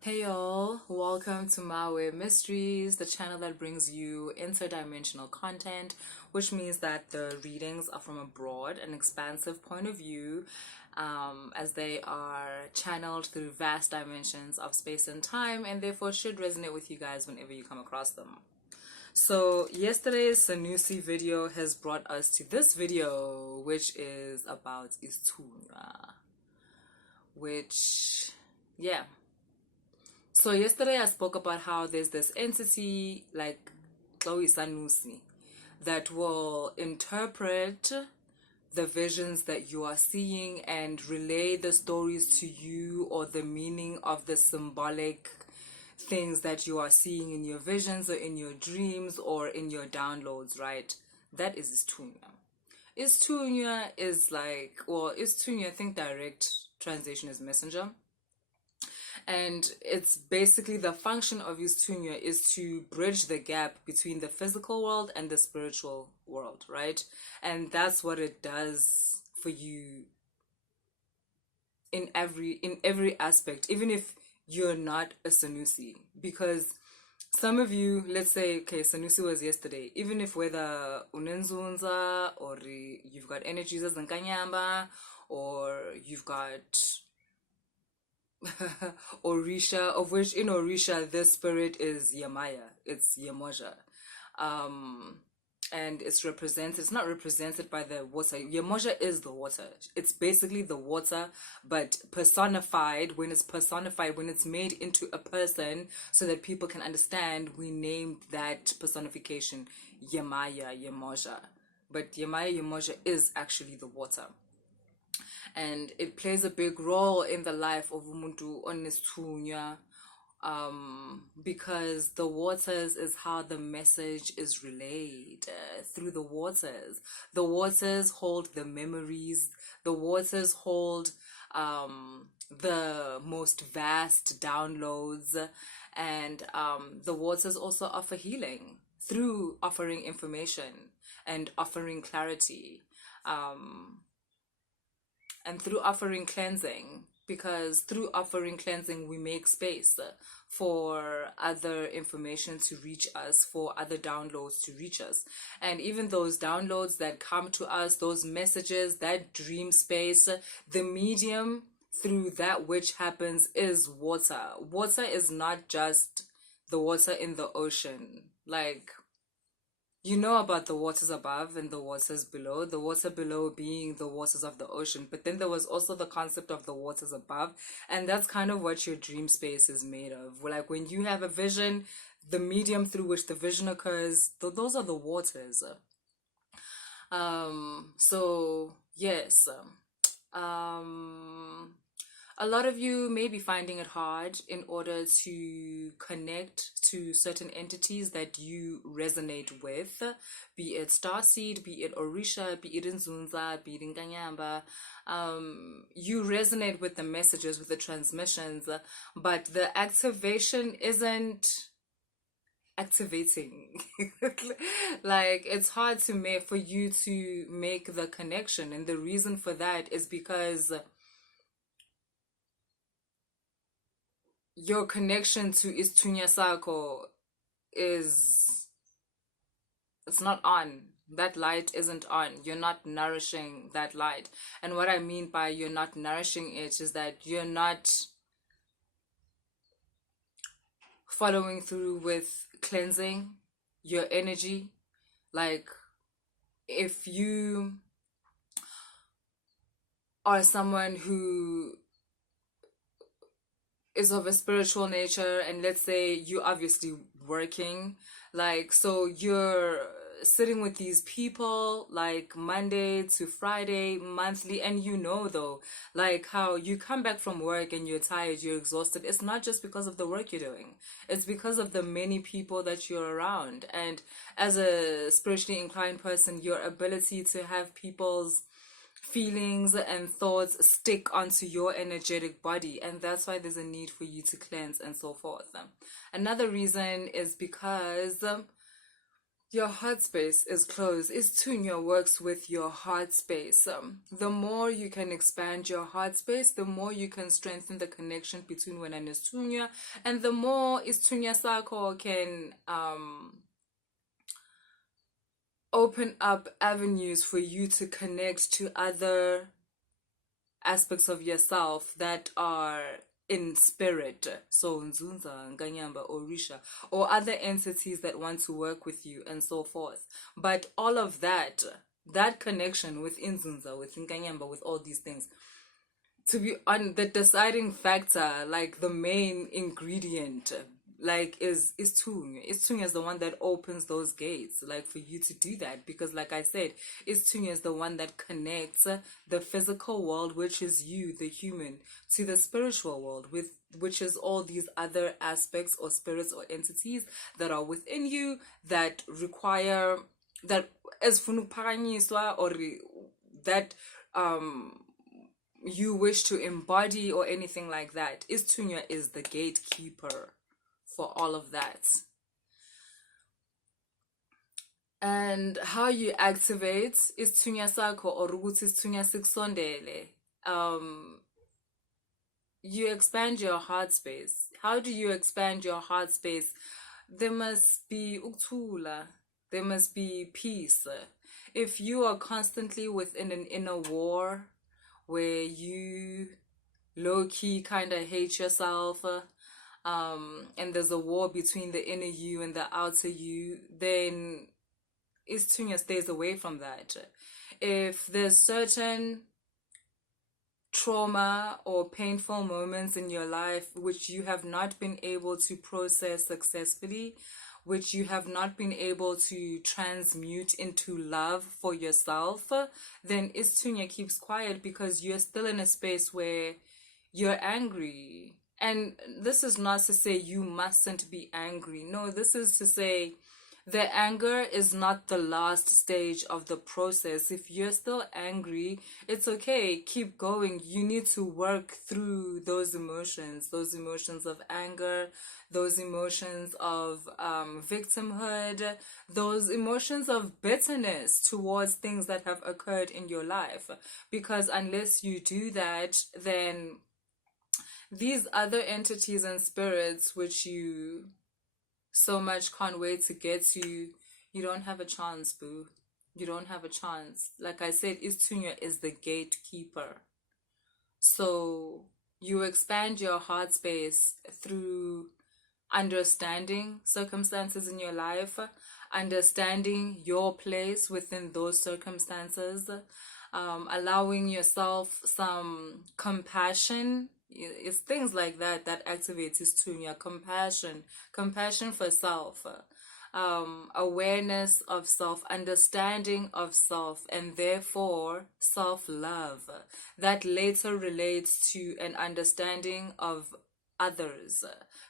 Hey y'all, welcome to My Way Mysteries, the channel that brings you interdimensional content, which means that the readings are from a broad and expansive point of view, as they are channeled through vast dimensions of space and time, and therefore should resonate with you guys whenever you come across them. So yesterday's Sanusi video has brought us to this video, which is about ISITHUNYWA, which, yeah. So yesterday I spoke about how there's this entity like Sanusi that will interpret the visions that you are seeing and relay the stories to you, or the meaning of the symbolic things that you are seeing in your visions or in your dreams or in your downloads, right? That is Isithunywa. Isithunywa is like, well, Isithunywa, I think direct translation is messenger. And it's basically the function of Isithunywa is to bridge the gap between the physical world and the spiritual world, right? And that's what it does for you in every aspect, even if you're not a Sanusi. Because some of you, let's say, okay, Sanusi was yesterday, even if whether Nzunza or you've got energies as Inkanyamba, or you've got Orisha, of which in Orisha the spirit is Yamaya, it's Yemoja. And it's not represented by the water. Yemoja is the water. It's basically the water, but personified. When it's made into a person so that people can understand, we named that personification Yamaya, Yemoja. But Yamaya, Yemoja is actually the water, and it plays a big role in the life of umuntu onesithunywa, because the waters is how the message is relayed, through the waters. The waters hold the memories. The waters hold the most vast downloads, and the waters also offer healing through offering information and offering clarity. And through offering cleansing, because through offering cleansing we make space for other information to reach us, for other downloads to reach us. And even those downloads that come to us, those messages, that dream space, the medium through that which happens is water. Water is not just the water in the ocean. Like, you know about the waters above and the waters below, the water below being the waters of the ocean. But then there was also the concept of the waters above, and that's kind of what your dream space is made of. Like when you have a vision, the medium through which the vision occurs, those are the waters. So yes. Um a lot of you may be finding it hard in order to connect to certain entities that you resonate with, be it Starseed, be it Orisha, be it Nzunza, be it Inkanyamba. You resonate with the messages, with the transmissions, but the activation isn't activating. Like, it's hard to make for you to make the connection, and the reason for that is because your connection to Isithunywa Sako is, it's not on. That light isn't on. You're not nourishing that light. And what I mean by you're not nourishing it is that you're not following through with cleansing your energy. Like, if you are someone who is of a spiritual nature, and let's say you obviously working, like, so you're sitting with these people like Monday to Friday monthly, and you know, though, like how you come back from work and you're tired, you're exhausted. It's not just because of the work you're doing, it's because of the many people that you're around. And as a spiritually inclined person, your ability to have people's feelings and thoughts stick onto your energetic body, and that's why there's a need for you to cleanse and so forth. Another reason is because your heart space is closed. ISITHUNYWA works with your heart space. The more you can expand your heart space, the more you can strengthen the connection between wena and ISITHUNYWA, and the more ISITHUNYWA sakho can open up avenues for you to connect to other aspects of yourself that are in spirit. So Nzunza, Inkanyamba, or Risha, or other entities that want to work with you and so forth. But all of that connection with Nzunza, with Inkanyamba, with all these things, to be on the deciding factor, like the main ingredient, like is ISITHUNYWA. ISITHUNYWA is the one that opens those gates, like for you to do that, because like I said, ISITHUNYWA is the one that connects the physical world, which is you, the human, to the spiritual world, which is all these other aspects or spirits or entities that are within you that require that as funupanyiswa, or that you wish to embody or anything like that. ISITHUNYWA is the gatekeeper for all of that. And how you activate ISITHUNYWA sakho, or ukuthi ISITHUNYWA sikusondele, you expand your heart space. How do you expand your heart space? There must be ukuthula. There must be peace. If you are constantly within an inner war where you low-key kind of hate yourself, and there's a war between the inner you and the outer you, then ISITHUNYWA stays away from that. If there's certain trauma or painful moments in your life which you have not been able to process successfully, which you have not been able to transmute into love for yourself, then ISITHUNYWA keeps quiet because you're still in a space where you're angry. And this is not to say you mustn't be angry. No, this is to say the anger is not the last stage of the process. If you're still angry, it's okay. Keep going. You need to work through those emotions of anger, those emotions of victimhood, those emotions of bitterness towards things that have occurred in your life. Because unless you do that, then these other entities and spirits which you so much can't wait to get to, you don't have a chance, boo. You don't have a chance. Like I said, ISITHUNYWA is the gatekeeper. So you expand your heart space through understanding circumstances in your life, understanding your place within those circumstances, allowing yourself some compassion. It's things like that that activates ISITHUNYWA. Compassion for self, awareness of self, understanding of self, and therefore self-love that later relates to an understanding of others,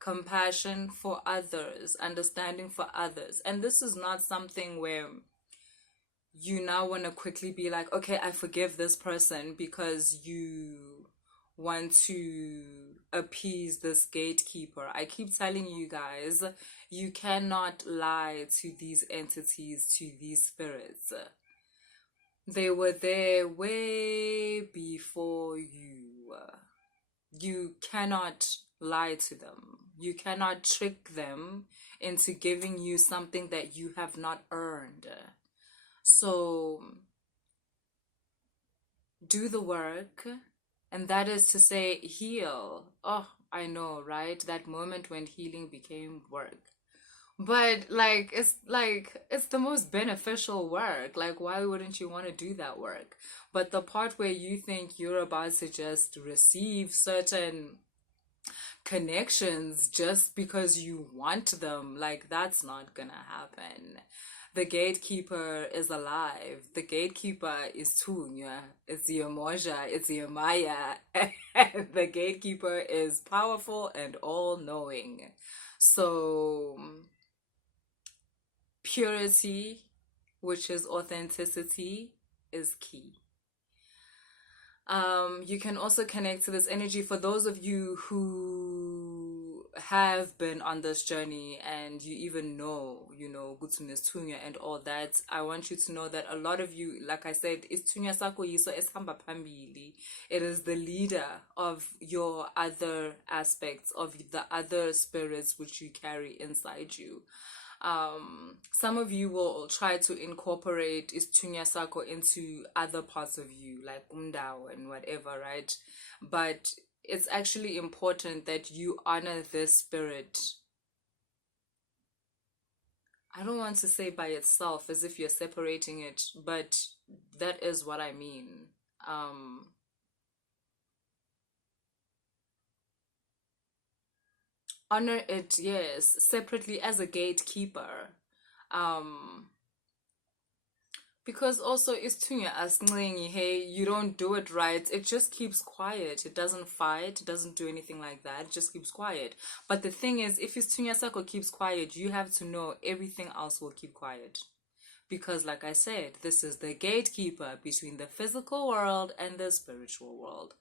compassion for others, understanding for others. And this is not something where you now want to quickly be like, okay, I forgive this person because you want to appease this gatekeeper. I keep telling you guys, you cannot lie to these entities, to these spirits. They were there way before you. You cannot lie to them. You cannot trick them into giving you something that you have not earned. So do the work. And that is to say, heal. Oh, I know, right? That moment when healing became work. But it's the most beneficial work. Like, why wouldn't you want to do that work? But the part where you think you're about to just receive certain connections just because you want them, like, that's not gonna happen. The gatekeeper is alive. The gatekeeper is ISITHUNYWA. It's Yamoja. It's Yamaya. The gatekeeper is powerful and all-knowing. So purity, which is authenticity, is key. You can also connect to this energy for those of you who have been on this journey and you even know, Gutsunes and all that, I want you to know that a lot of you, like I said, Isithunywa Sako Yiso Esihamba Phambili. It is the leader of your other aspects, of the other spirits which you carry inside you. Some of you will try to incorporate Isithunywa Sako into other parts of you, like Umdao and whatever, right? But it's actually important that you honor this spirit. I don't want to say by itself as if you're separating it, but that is what I mean. Honor it, yes, separately as a gatekeeper. Because also Isithunywa asking, hey, you don't do it right, it just keeps quiet. It doesn't fight, it doesn't do anything like that, it just keeps quiet. But the thing is, if Isithunywa Sako keeps quiet, you have to know everything else will keep quiet. Because like I said, this is the gatekeeper between the physical world and the spiritual world.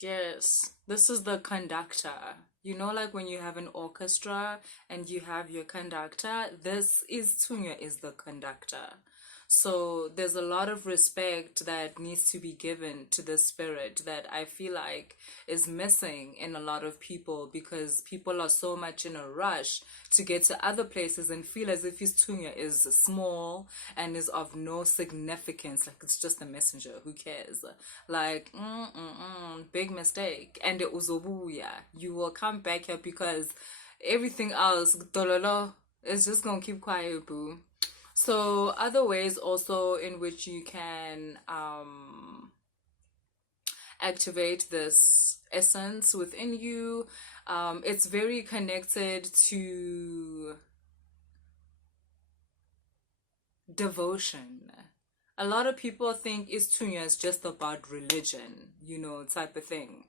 Yes, this is the conductor. Like when you have an orchestra and you have your conductor, this is Isithunywa is the conductor. So there's a lot of respect that needs to be given to the spirit that I feel like is missing in a lot of people, because people are so much in a rush to get to other places and feel as if Isithunywa is small and is of no significance, like it's just a messenger, who cares? Like, big mistake. And it was Obuya. You will come back here because everything else, is just gonna keep quiet, boo. So other ways also in which you can activate this essence within you, it's very connected to devotion. A lot of people think Isithunywa is just about religion, type of thing,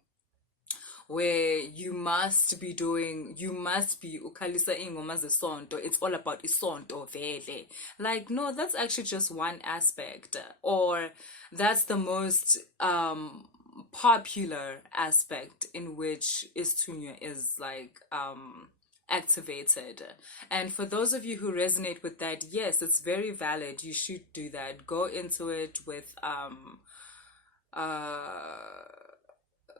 where you must be ukhalisa ingoma zesonto, it's all about isonto vele. Like, no, that's actually just one aspect, or that's the most popular aspect in which Isithunywa is like activated. And for those of you who resonate with that, yes, it's very valid, you should do that. Go into it with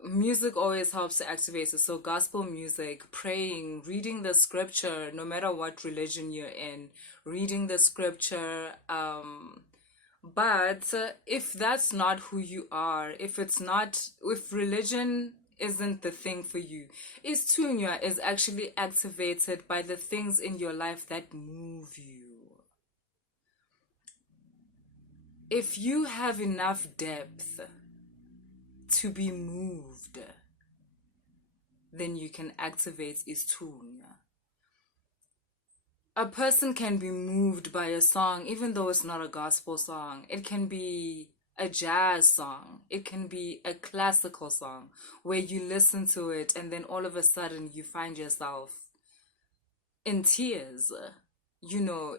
music always helps to activate it. So gospel music, praying, reading the scripture, no matter what religion you're in, reading the scripture. But if that's not who you are, if religion isn't the thing for you, Isithunywa is actually activated by the things in your life that move you. If you have enough depth to be moved, then you can activate Isithunywa. A person can be moved by a song, even though it's not a gospel song. It can be a jazz song. It can be a classical song where you listen to it and then all of a sudden you find yourself in tears,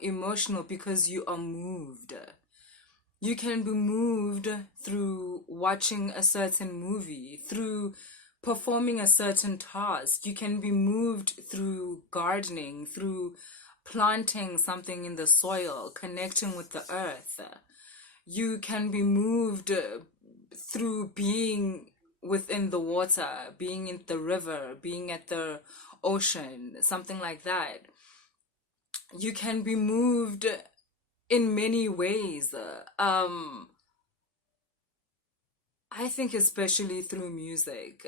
emotional because you are moved. You can be moved through watching a certain movie, through performing a certain task. You can be moved through gardening, through planting something in the soil, connecting with the earth. You can be moved through being within the water, being in the river, being at the ocean, something like that. You can be moved in many ways. I think especially through music.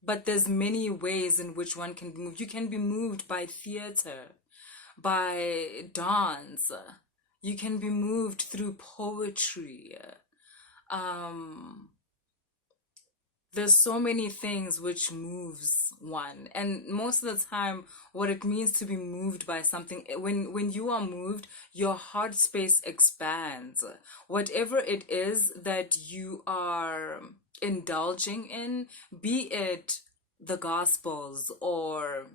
But there's many ways in which one can be moved. You can be moved by theater, by dance. You can be moved through poetry. There's so many things which moves one, and most of the time what it means to be moved by something, when you are moved, your heart space expands. Whatever it is that you are indulging in, be it the gospels or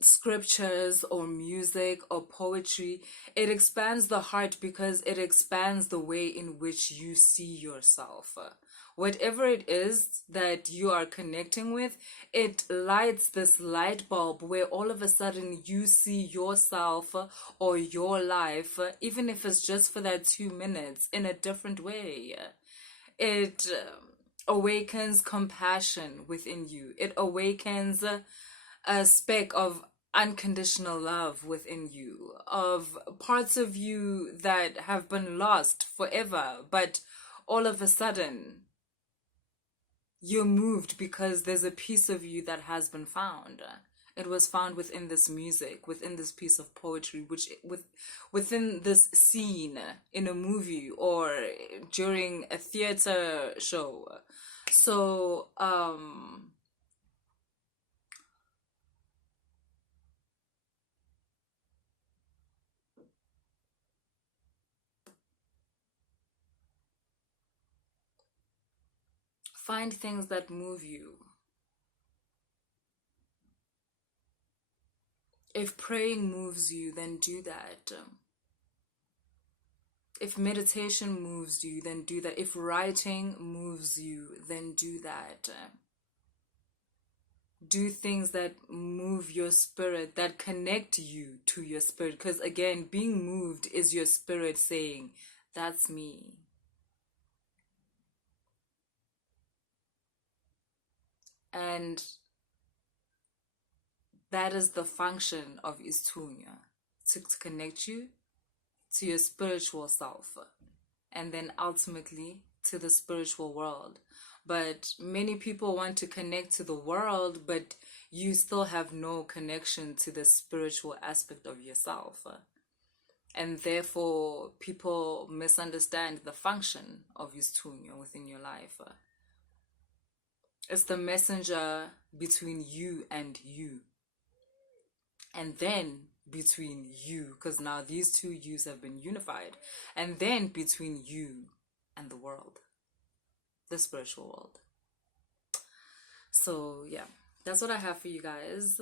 scriptures or music or poetry, it expands the heart because it expands the way in which you see yourself. Whatever it is that you are connecting with, it lights this light bulb where all of a sudden you see yourself or your life, even if it's just for that 2 minutes, in a different way. It awakens compassion within you. It awakens a speck of unconditional love within you, of parts of you that have been lost forever, but all of a sudden you're moved because there's a piece of you that has been found. It was found within this music, within this piece of poetry, within this scene in a movie or during a theater show. So, find things that move you. If praying moves you, then do that. If meditation moves you, then do that. If writing moves you, then do that. Do things that move your spirit, that connect you to your spirit. Because again, being moved is your spirit saying, that's me. And that is the function of Isithunywa, to connect you to your spiritual self, and then ultimately to the spiritual world. But many people want to connect to the world, but you still have no connection to the spiritual aspect of yourself. And therefore, people misunderstand the function of Isithunywa within your life. It's the messenger between you and you. And then between you, because now these two yous have been unified, and then between you and the world, the spiritual world. So yeah, that's what I have for you guys.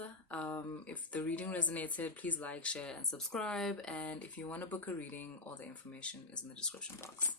If the reading resonated, please like, share, and subscribe. And if you want to book a reading, all the information is in the description box.